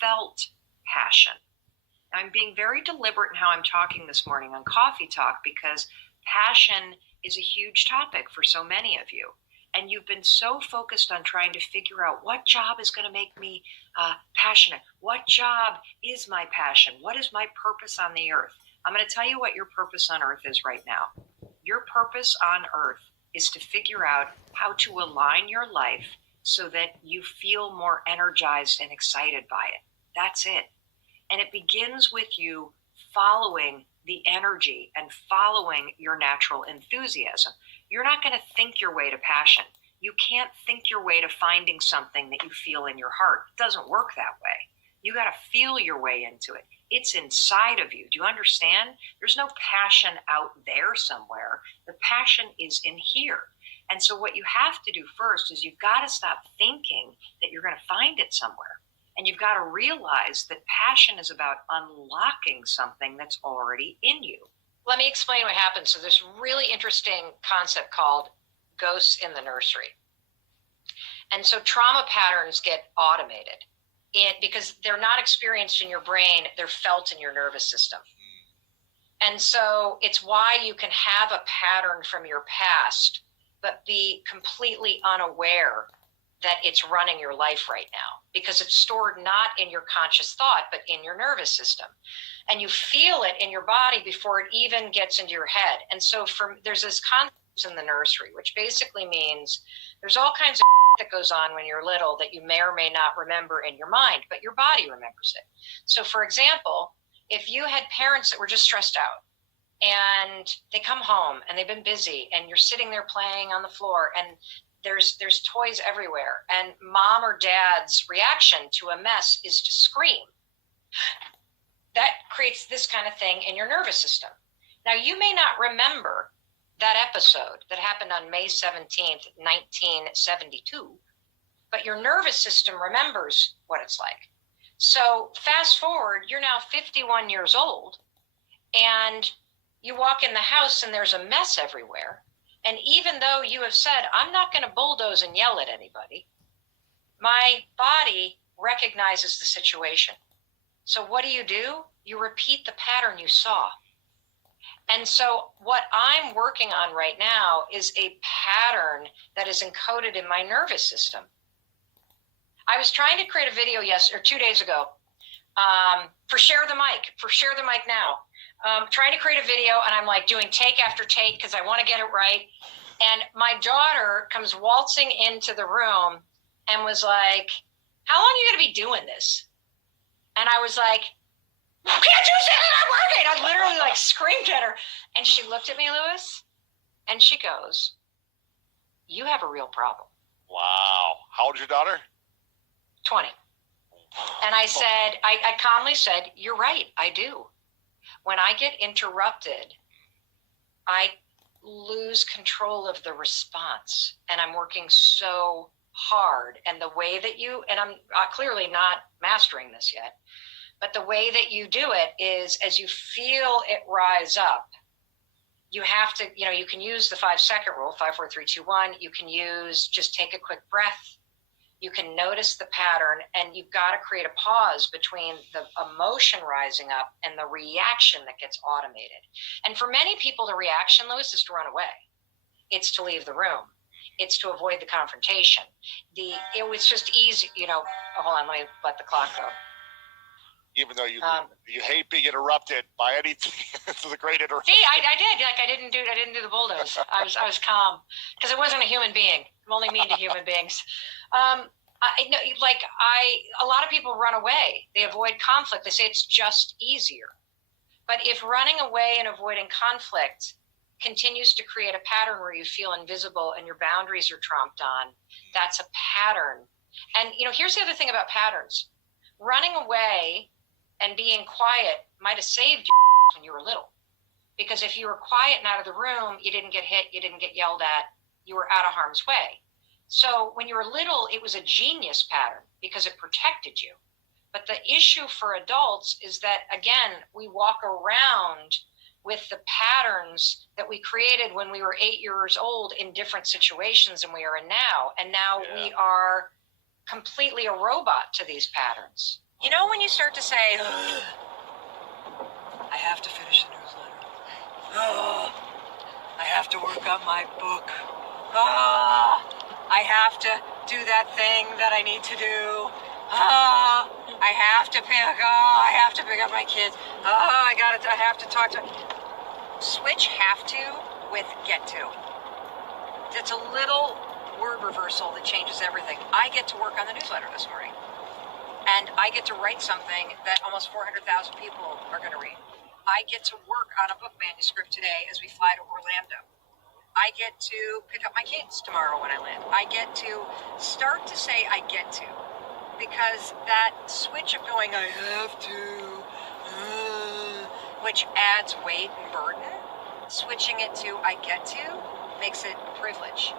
felt passion. I'm being very deliberate in how I'm talking this morning on Coffee Talk because passion is a huge topic for so many of you. And you've been so focused on trying to figure out what job is going to make me passionate. What job is my passion? What is my purpose on the earth? I'm going to tell you what your purpose on earth is right now. Your purpose on earth is to figure out how to align your life so that you feel more energized and excited by it. That's it. And it begins with you following the energy and following your natural enthusiasm. You're not going to think your way to passion. You can't think your way to finding something that you feel in your heart. It doesn't work that way. You got to feel your way into it. It's inside of you. Do you understand? There's no passion out there somewhere. The passion is in here. And so what you have to do first is you've got to stop thinking that you're going to find it somewhere. And you've got to realize that passion is about unlocking something that's already in you. Let me explain what happens. So there's a really interesting concept called ghosts in the nursery. And so trauma patterns get automated because they're not experienced in your brain, they're felt in your nervous system. And so it's why you can have a pattern from your past, but be completely unaware that it's running your life right now, because it's stored not in your conscious thought, but in your nervous system. And you feel it in your body before it even gets into your head. And so there's this concept in the nursery, which basically means there's all kinds of that goes on when you're little that you may or may not remember in your mind, but your body remembers it. So for example, if you had parents that were just stressed out and they come home and they've been busy and you're sitting there playing on the floor and there's toys everywhere, and mom or dad's reaction to a mess is to scream, that creates this kind of thing in your nervous system. Now, you may not remember that episode that happened on May 17th, 1972, but your nervous system remembers what it's like. So fast forward, you're now 51 years old, and you walk in the house and there's a mess everywhere. And even though you have said, I'm not going to bulldoze and yell at anybody, my body recognizes the situation. So what do? You repeat the pattern you saw. And so what I'm working on right now is a pattern that is encoded in my nervous system. I was trying to create a video 2 days ago for Share the Mic now. Trying to create a video, and I'm like doing take after take because I want to get it right. And my daughter comes waltzing into the room and was like, how long are you going to be doing this? And I was like, can't you see that I'm working? I literally like screamed at her. And she looked at me, Lewis, and she goes, you have a real problem. Wow. How old is your daughter? 20. And I said, I calmly said, you're right, I do. When I get interrupted, I lose control of the response, and I'm working so hard. And the way that and I'm clearly not mastering this yet, but the way that you do it is as you feel it rise up, you have to, you can use the 5-second rule, 5, 4, 3, 2, 1. You can use just take a quick breath. You can notice the pattern, and you've got to create a pause between the emotion rising up and the reaction that gets automated. And for many people, the reaction, Lewis, is to run away. It's to leave the room. It's to avoid the confrontation. It was just easy, hold on, let me let the clock go. Even though you hate being interrupted by anything, this is a great interruption. See, I did. Like I didn't do the bulldoze. I was calm because it wasn't a human being. I'm only mean to human beings. I know, a lot of people run away. They avoid conflict. They say it's just easier. But if running away and avoiding conflict continues to create a pattern where you feel invisible and your boundaries are tromped on, that's a pattern. And here's the other thing about patterns. Running away and being quiet might have saved you when you were little. Because if you were quiet and out of the room, you didn't get hit, you didn't get yelled at, you were out of harm's way. So when you were little, it was a genius pattern because it protected you. But the issue for adults is that, again, we walk around with the patterns that we created when we were 8 years old in different situations than we are in now. And now we are completely a robot to these patterns. You know when you start to say, I have to finish the newsletter. I have to work on my book. I have to do that thing that I need to do. I have to pick up my kids. I have to talk to. Switch have to with get to. It's a little word reversal that changes everything. I get to work on the newsletter this morning. And I get to write something that almost 400,000 people are going to read. I get to work on a book manuscript today as we fly to Orlando. I get to pick up my kids tomorrow when I land. I get to start to say I get to, because that switch of going I have to, which adds weight and burden, switching it to I get to makes it privilege.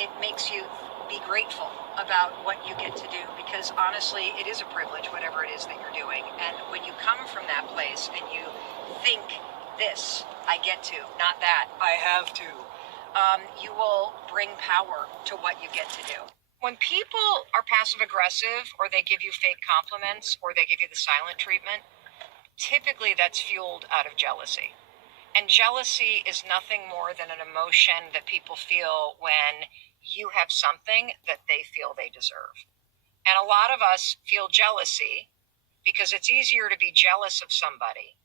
It makes you be grateful about what you get to do, because honestly, it is a privilege, whatever it is that you're doing. And when you come from that place and you think this, I get to, not that, I have to, you will bring power to what you get to do. When people are passive aggressive, or they give you fake compliments, or they give you the silent treatment, typically that's fueled out of jealousy. And jealousy is nothing more than an emotion that people feel when you have something that they feel they deserve. And a lot of us feel jealousy because it's easier to be jealous of somebody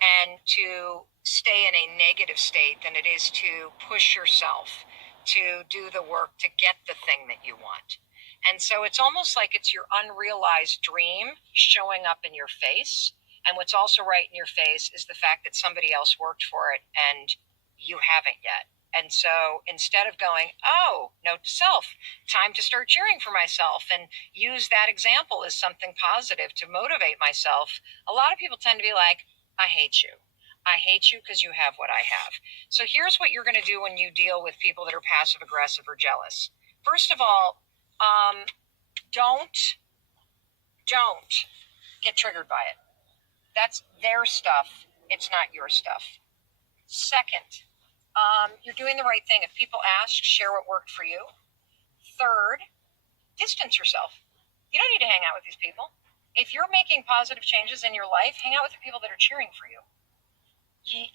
and to stay in a negative state than it is to push yourself to do the work to get the thing that you want. And so it's almost like it's your unrealized dream showing up in your face. And what's also right in your face is the fact that somebody else worked for it and you haven't yet. And so instead of going, oh, note to self, time to start cheering for myself and use that example as something positive to motivate myself, a lot of people tend to be like, I hate you. I hate you because you have what I have. So here's what you're going to do when you deal with people that are passive aggressive or jealous. First of all, don't get triggered by it. That's their stuff. It's not your stuff. Second, you're doing the right thing. If people ask, share what worked for you. Third, distance yourself. You don't need to hang out with these people. If you're making positive changes in your life, hang out with the people that are cheering for you.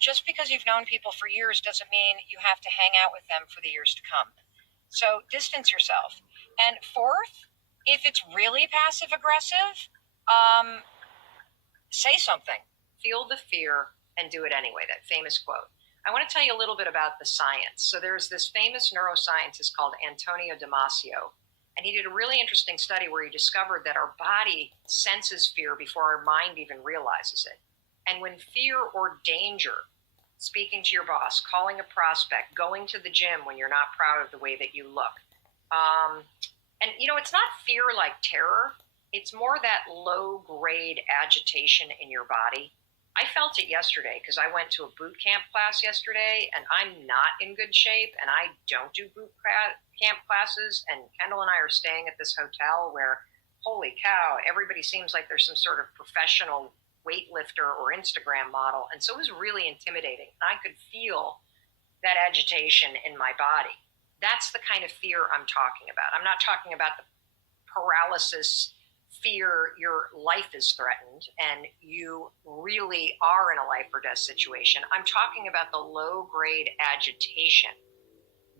Just because you've known people for years doesn't mean you have to hang out with them for the years to come. So distance yourself. And fourth, if it's really passive aggressive, say something. Feel the fear and do it anyway, that famous quote. I want to tell you a little bit about the science. So there's this famous neuroscientist called Antonio Damasio, and he did a really interesting study where he discovered that our body senses fear before our mind even realizes it. And when fear or danger, speaking to your boss, calling a prospect, going to the gym when you're not proud of the way that you look, and it's not fear like terror. It's more that low-grade agitation in your body. I felt it yesterday because I went to a boot camp class yesterday, and I'm not in good shape, and I don't do boot camp classes, and Kendall and I are staying at this hotel where, holy cow, everybody seems like there's some sort of professional weightlifter or Instagram model, and so it was really intimidating. And I could feel that agitation in my body. That's the kind of fear I'm talking about. I'm not talking about the paralysis fear your life is threatened and you really are in a life or death situation. I'm talking about the low-grade agitation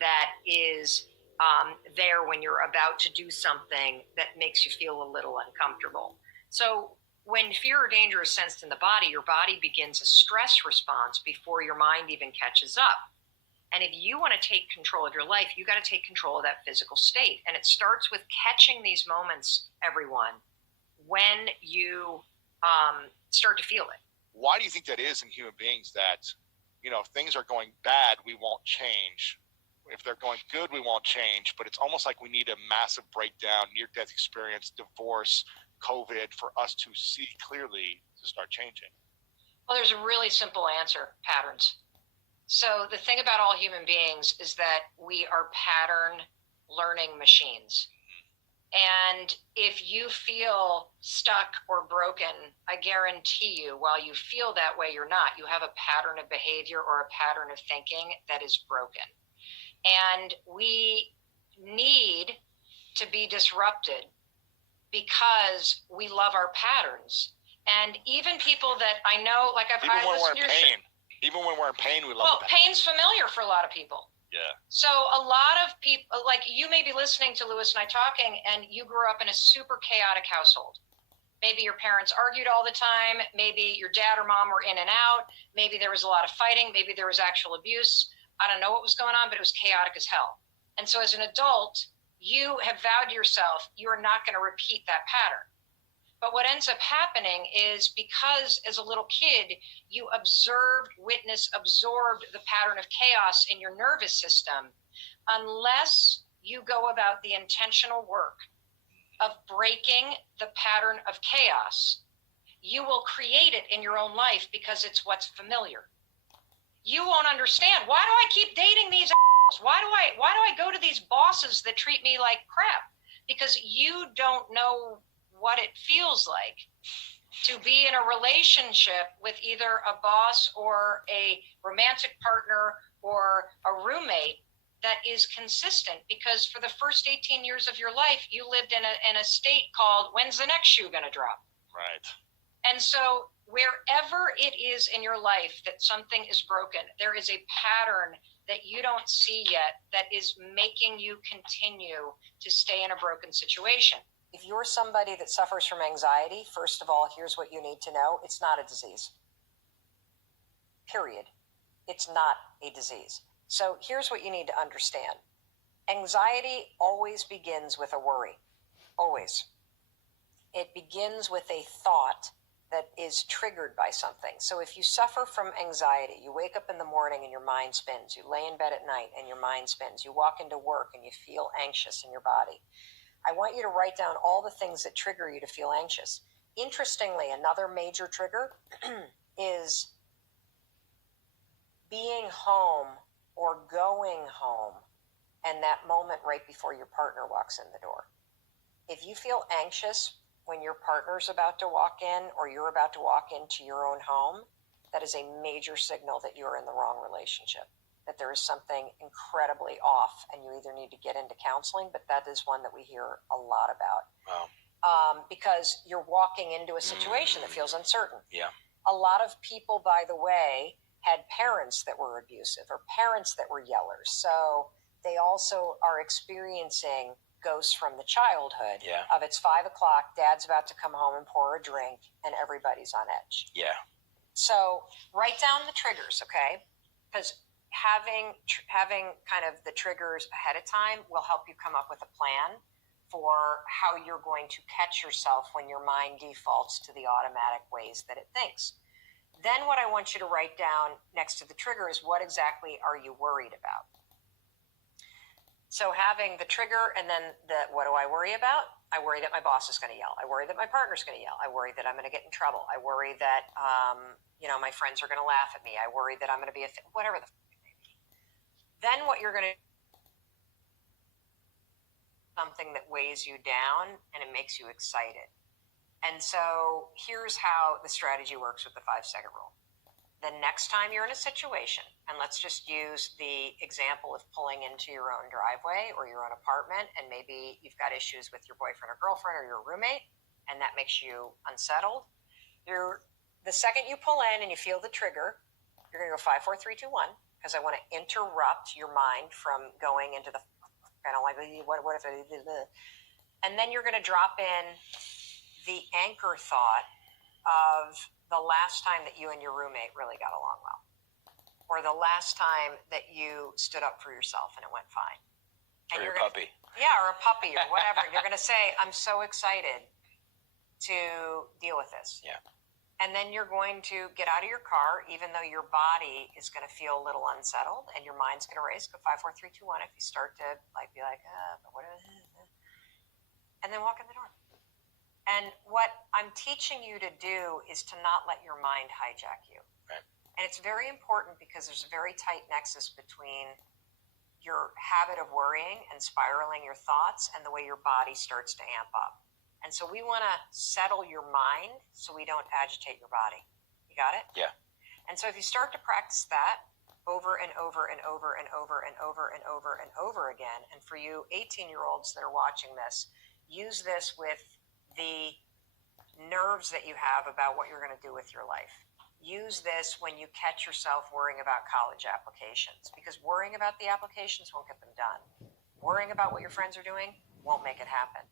that is there when you're about to do something that makes you feel a little uncomfortable. So when fear or danger is sensed in the body, your body begins a stress response before your mind even catches up. And if you want to take control of your life, you got to take control of that physical state. And it starts with catching these moments, everyone, when you start to feel it. Why do you think that is in human beings that, if things are going bad, we won't change? If they're going good, we won't change. But it's almost like we need a massive breakdown, near-death experience, divorce, COVID, for us to see clearly to start changing. Well, there's a really simple answer: patterns. So the thing about all human beings is that we are pattern learning machines. And if you feel stuck or broken, I guarantee you, while you feel that way, you're not. You have a pattern of behavior or a pattern of thinking that is broken. And we need to be disrupted because we love our patterns. And even people that I know, like even when we're in pain, even when we're in pain, we love the pain. Pain's familiar for a lot of people. Yeah. So a lot of people, like you may be listening to Lewis and I talking, and you grew up in a super chaotic household. Maybe your parents argued all the time. Maybe your dad or mom were in and out. Maybe there was a lot of fighting. Maybe there was actual abuse. I don't know what was going on, but it was chaotic as hell. And so as an adult, you have vowed to yourself, you are not going to repeat that pattern. But what ends up happening is because as a little kid, you absorbed the pattern of chaos in your nervous system, unless you go about the intentional work of breaking the pattern of chaos, you will create it in your own life because it's what's familiar. You won't understand. Why do I keep dating these assholes? Why do I go to these bosses that treat me like crap? Because you don't know what it feels like to be in a relationship with either a boss or a romantic partner or a roommate that is consistent, because for the first 18 years of your life, you lived in a state called, when's the next shoe going to drop? Right. And so wherever it is in your life that something is broken, there is a pattern that you don't see yet that is making you continue to stay in a broken situation. If you're somebody that suffers from anxiety, first of all, here's what you need to know. It's not a disease. Period. It's not a disease. So here's what you need to understand. Anxiety always begins with a worry. Always. It begins with a thought that is triggered by something. So if you suffer from anxiety, you wake up in the morning and your mind spins. You lay in bed at night and your mind spins. You walk into work and you feel anxious in your body. I want you to write down all the things that trigger you to feel anxious. Interestingly, another major trigger is being home or going home and that moment right before your partner walks in the door. If you feel anxious when your partner's about to walk in or you're about to walk into your own home, that is a major signal that you're in the wrong relationship, that there is something incredibly off and you either need to get into counseling, but that is one that we hear a lot about. Wow. Because you're walking into a situation that feels uncertain. Yeah. A lot of people, by the way, had parents that were abusive or parents that were yellers. So they also are experiencing ghosts from the childhood of it's 5 o'clock, dad's about to come home and pour a drink and everybody's on edge. Yeah. So write down the triggers, okay? Because having kind of the triggers ahead of time will help you come up with a plan for how you're going to catch yourself when your mind defaults to the automatic ways that it thinks. Then what I want you to write down next to the trigger is, what exactly are you worried about? So having the trigger and then what do I worry about? I worry that my boss is going to yell. I worry that my partner's going to yell. I worry that I'm going to get in trouble. I worry that, my friends are going to laugh at me. I worry that I'm going to be whatever the fuck it may be. Then what you're going to something that weighs you down and it makes you excited. And so here's how the strategy works with the 5-second rule. The next time you're in a situation, and let's just use the example of pulling into your own driveway or your own apartment, and maybe you've got issues with your boyfriend or girlfriend or your roommate, and that makes you unsettled. The second you pull in and you feel the trigger, you're going to go 5, 4, 3, 2, 1, because I want to interrupt your mind from going into the kind of like, what if I did this? And then you're going to drop in the anchor thought of the last time that you and your roommate really got along well, or the last time that you stood up for yourself and it went fine. And or your puppy. Yeah, or a puppy or whatever. You're going to say, I'm so excited to deal with this. Yeah. And then you're going to get out of your car, even though your body is going to feel a little unsettled and your mind's going to race. Go 5, 4, 3, 2, 1. If you start to be like, but what is it? And then walk in the door. And what I'm teaching you to do is to not let your mind hijack you. Right. And it's very important because there's a very tight nexus between your habit of worrying and spiraling your thoughts and the way your body starts to amp up. And so we want to settle your mind so we don't agitate your body. You got it? Yeah. And so if you start to practice that over and over and over and over and over and over and over again, and for you 18-year-olds that are watching this, use this with the nerves that you have about what you're going to do with your life. Use this when you catch yourself worrying about college applications, because worrying about the applications won't get them done. Worrying about what your friends are doing won't make it happen.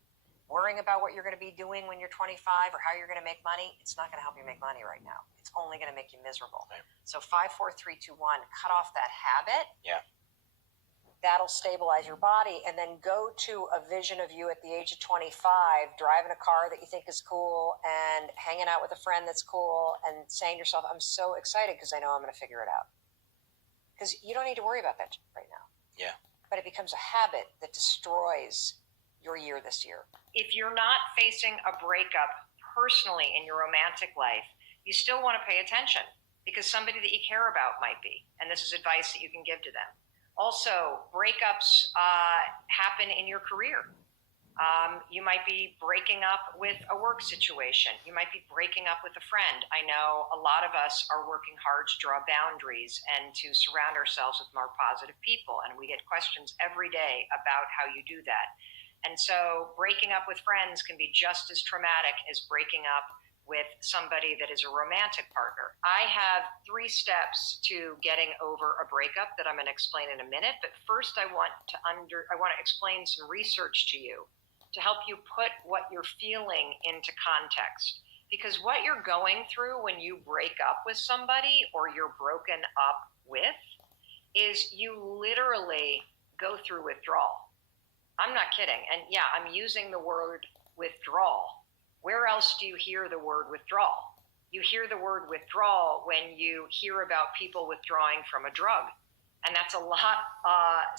Worrying about what you're going to be doing when you're 25 or how you're going to make money, it's not going to help you make money right now. It's only going to make you miserable. Right. So 5, 4, 3, 2, 1, cut off that habit. Yeah. That'll stabilize your body, and then go to a vision of you at the age of 25, driving a car that you think is cool and hanging out with a friend that's cool and saying to yourself, I'm so excited because I know I'm going to figure it out. Because you don't need to worry about that right now. Yeah. But it becomes a habit that destroys your year this year. If you're not facing a breakup personally in your romantic life, you still want to pay attention, because somebody that you care about might be, and this is advice that you can give to them. Also, breakups happen in your career. You might be breaking up with a work situation. You might be breaking up with a friend. I know a lot of us are working hard to draw boundaries and to surround ourselves with more positive people, and we get questions every day about how you do that. And so breaking up with friends can be just as traumatic as breaking up with somebody that is a romantic partner. I have 3 steps to getting over a breakup that I'm going to explain in a minute. But first, I want to explain some research to you to help you put what you're feeling into context. Because what you're going through when you break up with somebody or you're broken up with is you literally go through withdrawal. I'm not kidding. And yeah, I'm using the word withdrawal. Where else do you hear the word withdrawal? You hear the word withdrawal when you hear about people withdrawing from a drug. And that's a lot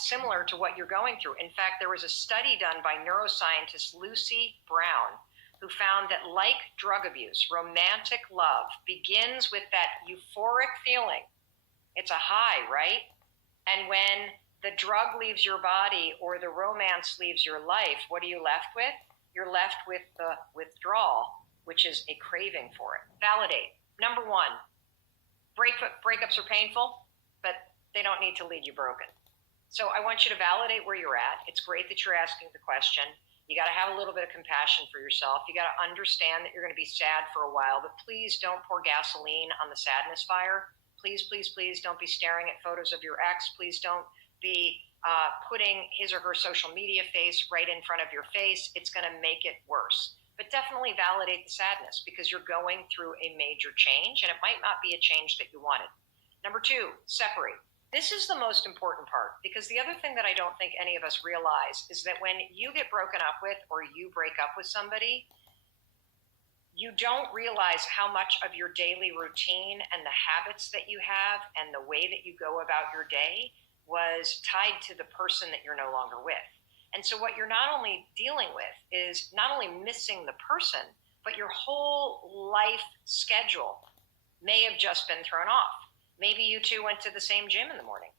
similar to what you're going through. In fact, there was a study done by neuroscientist Lucy Brown, who found that, like drug abuse, romantic love begins with that euphoric feeling. It's a high, right? And when the drug leaves your body or the romance leaves your life, what are you left with? You're left with the withdrawal, which is a craving for it. Validate. Number 1, breakups are painful, but they don't need to leave you broken. So I want you to validate where you're at. It's great that you're asking the question. You got to have a little bit of compassion for yourself. You got to understand that you're going to be sad for a while, but please don't pour gasoline on the sadness fire. Please, please, please don't be staring at photos of your ex. Please don't be putting his or her social media face right in front of your face. It's going to make it worse. But definitely validate the sadness, because you're going through a major change, and it might not be a change that you wanted. Number 2, separate. This is the most important part, because the other thing that I don't think any of us realize is that when you get broken up with or you break up with somebody, you don't realize how much of your daily routine and the habits that you have and the way that you go about your day was tied to the person that you're no longer with. And so what you're not only dealing with is not only missing the person, but your whole life schedule may have just been thrown off. Maybe you two went to the same gym in the morning.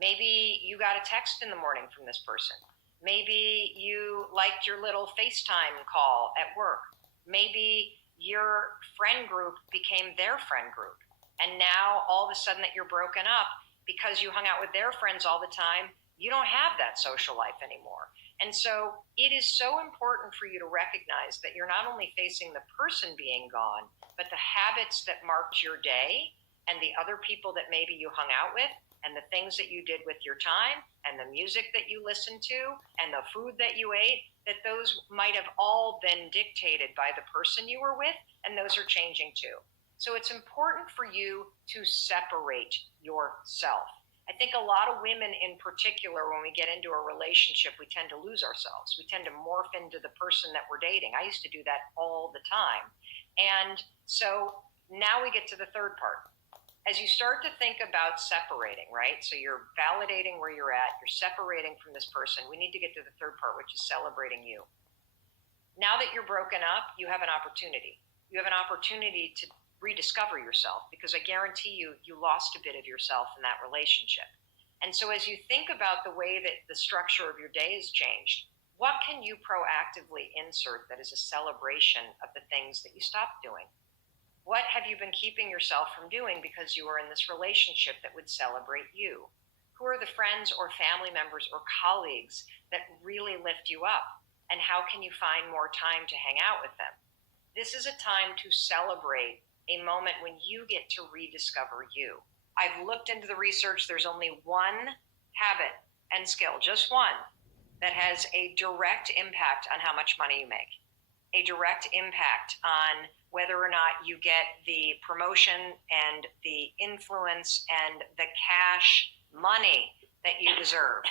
Maybe you got a text in the morning from this person. Maybe you liked your little FaceTime call at work. Maybe your friend group became their friend group. And now all of a sudden that you're broken up, because you hung out with their friends all the time, you don't have that social life anymore. And so it is so important for you to recognize that you're not only facing the person being gone, but the habits that marked your day and the other people that maybe you hung out with and the things that you did with your time and the music that you listened to and the food that you ate, that those might have all been dictated by the person you were with, and those are changing too. So it's important for you to separate yourself. I think a lot of women in particular, when we get into a relationship, we tend to lose ourselves. We tend to morph into the person that we're dating. I used to do that all the time. And so now we get to the third part. As you start to think about separating, right? So you're validating where you're at, you're separating from this person. We need to get to the third part, which is celebrating you. Now that you're broken up, you have an opportunity. You have an opportunity to rediscover yourself, because I guarantee you, you lost a bit of yourself in that relationship. And so as you think about the way that the structure of your day has changed, what can you proactively insert that is a celebration of the things that you stopped doing? What have you been keeping yourself from doing because you were in this relationship that would celebrate you? Who are the friends or family members or colleagues that really lift you up? And how can you find more time to hang out with them? This is a time to celebrate a moment when you get to rediscover you. I've looked into the research. There's only one habit and skill, just one, that has a direct impact on how much money you make, a direct impact on whether or not you get the promotion and the influence and the cash money that you deserve.